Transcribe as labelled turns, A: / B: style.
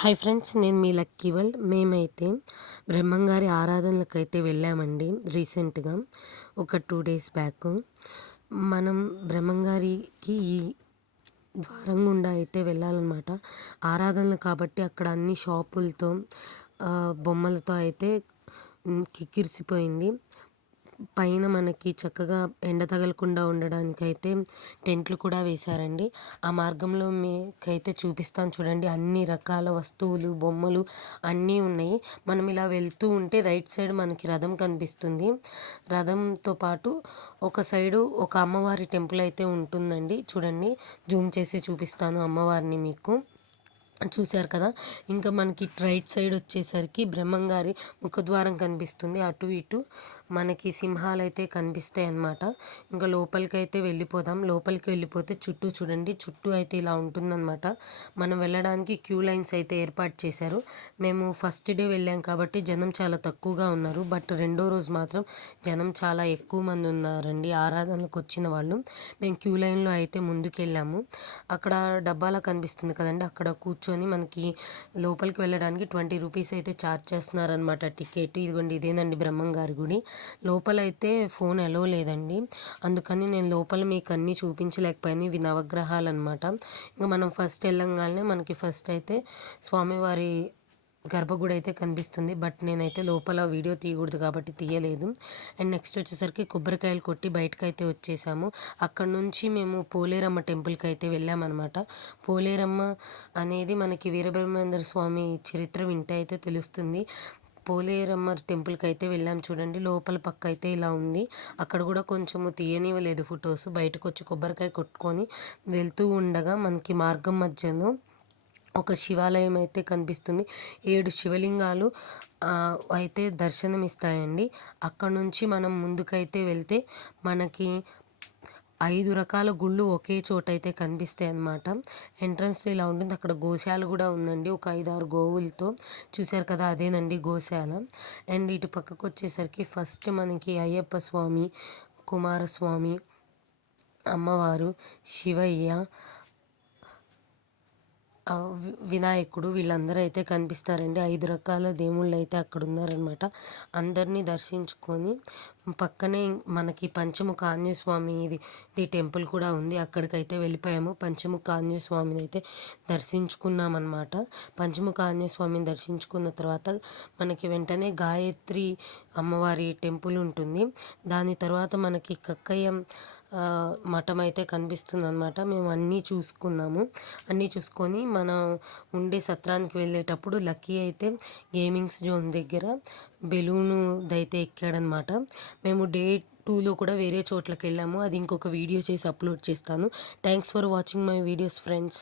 A: Hi friends నేను మీ lucky world. మేమైతే బ్రహ్మంగారి ఆరాధనలకు అయితే వెళ్ళామండి రీసెంట్గా ఒక టూ డేస్ బ్యాక్. మనం బ్రహ్మంగారికి ఈ ద్వారం గుండా అయితే వెళ్ళాలన్నమాట. ఆరాధనలు కాబట్టి అక్కడ అన్ని షాపులతో బొమ్మలతో అయితే కిక్కిరిసిపోయింది. పైన మనకి చక్కగా ఎండ తగలకుండా ఉండడానికైతే టెంట్లు కూడా వేశారండి. ఆ మార్గంలో మీకైతే చూపిస్తాను చూడండి. అన్ని రకాల వస్తువులు బొమ్మలు అన్నీ ఉన్నాయి. మనం ఇలా వెళ్తూ ఉంటే రైట్ సైడ్ మనకి రథం కనిపిస్తుంది. రథంతో పాటు ఒక సైడు ఒక అమ్మవారి టెంపుల్ అయితే ఉంటుందండి. చూడండి. జూమ్ చేసి చూపిస్తాను అమ్మవారిని మీకు. చూశారు కదా? ఇంకా మనకి రైట్ సైడ్ వచ్చేసరికి బ్రహ్మంగారి ముఖద్వారం కనిపిస్తుంది. అటు ఇటు మనకి సింహాలు అయితే కనిపిస్తాయి అన్నమాట. ఇంకా లోపలికి అయితే వెళ్ళిపోదాం. లోపలికి వెళ్ళిపోతే చుట్టూ చూడండి. చుట్టూ అయితే ఇలా ఉంటుందన్నమాట. మనం వెళ్ళడానికి క్యూ లైన్స్ అయితే ఏర్పాటు చేశారు. మేము ఫస్ట్ డే వెళ్ళాం కాబట్టి జనం చాలా తక్కువగా ఉన్నారు. బట్ రెండో రోజు మాత్రం జనం చాలా ఎక్కువ మంది ఉన్నారండి. ఆరాధనకు వచ్చిన వాళ్ళు. మేము క్యూ లైన్లో అయితే ముందుకెళ్ళాము. అక్కడ డబ్బాలా కనిపిస్తుంది కదండి? అక్కడ కూర్చొని కూర్చొని మనకి లోపలికి వెళ్ళడానికి ట్వంటీ రూపీస్ అయితే ఛార్జ్ చేస్తున్నారనమాట టికెట్. ఇదిగోండి ఇదేనండి బ్రహ్మంగారి గుడి. లోపల అయితే ఫోన్ ఎలో లేదండి. అందుకని నేను లోపల మీకు అన్నీ చూపించలేకపోయాను. ఇవి నవగ్రహాలు అనమాట ఇంకా మనం ఫస్ట్ వెళ్ళంగానే మనకి ఫస్ట్ అయితే స్వామివారి గర్భగుడి అయితే కనిపిస్తుంది. బట్ నేనైతే లోపల వీడియో తీయకూడదు కాబట్టి తీయలేదు. అండ్ నెక్స్ట్ వచ్చేసరికి కొబ్బరికాయలు కొట్టి బయటకు అయితే వచ్చేసాము. అక్కడ నుంచి మేము పోలేరమ్మ టెంపుల్కి అయితే వెళ్ళామన్నమాట. పోలేరమ్మ అనేది మనకి వీరబ్రహ్మేంద్ర స్వామి చరిత్ర వింటే అయితే తెలుస్తుంది. పోలేరమ్మ టెంపుల్కి అయితే వెళ్ళాం చూడండి. లోపల పక్క అయితే ఇలా ఉంది. అక్కడ కూడా కొంచెము తీయనివ్వలేదు ఫొటోస్. బయటకు వచ్చి కొబ్బరికాయ కొట్టుకొని వెళ్తూ ఉండగా మనకి మార్గం మధ్యలో ఒక శివాలయం అయితే కనిపిస్తుంది. ఏడు శివలింగాలు అయితే దర్శనం ఇస్తాయండి అక్కడ నుంచి మనం ముందుకైతే వెళ్తే మనకి ఐదు రకాల గుళ్ళు ఒకే చోట అయితే కనిపిస్తాయి అన్నమాట. ఎంట్రన్స్లో ఇలా ఉంటుంది. అక్కడ గోశాల కూడా ఉందండి. ఒక ఐదు ఆరు గోవులతో చూశారు కదా అదేనండి గోశాల. అండ్ ఇటు పక్కకు వచ్చేసరికి ఫస్ట్ మనకి అయ్యప్ప స్వామి కుమారస్వామి అమ్మవారు శివయ్య వినాయకుడు వీళ్ళందరూ అయితే కనిపిస్తారండి. ఐదు రకాల దేవుళ్ళు అయితే అక్కడ ఉన్నారనమాట అందరినీ దర్శించుకొని పక్కనే మనకి పంచముఖ ఆంజనేయ స్వామి ఇది ఇది టెంపుల్ కూడా ఉంది. అక్కడికైతే వెళ్ళిపోయాము. పంచముఖ ఆంజనేయ స్వామిని అయితే దర్శించుకున్నామన్నమాట. పంచముఖ ఆంజనేయ స్వామిని దర్శించుకున్న తర్వాత మనకి వెంటనే గాయత్రి అమ్మవారి టెంపుల్ ఉంటుంది. దాని తర్వాత మనకి కక్కయ్య మఠం అయితే కనిపిస్తుంది అనమాట మేము అన్నీ చూసుకున్నాము. అన్నీ చూసుకొని మనం ఉండే సత్రానికి వెళ్ళేటప్పుడు లక్కీ అయితే గేమింగ్స్ జోన్ దగ్గర బెలూను దైతే ఎక్కాడనమాట మేము డే టూలో కూడా వేరే చోట్లకి వెళ్ళాము అది ఇంకొక వీడియో చేసి అప్లోడ్ చేస్తాను. Thanks for watching my videos friends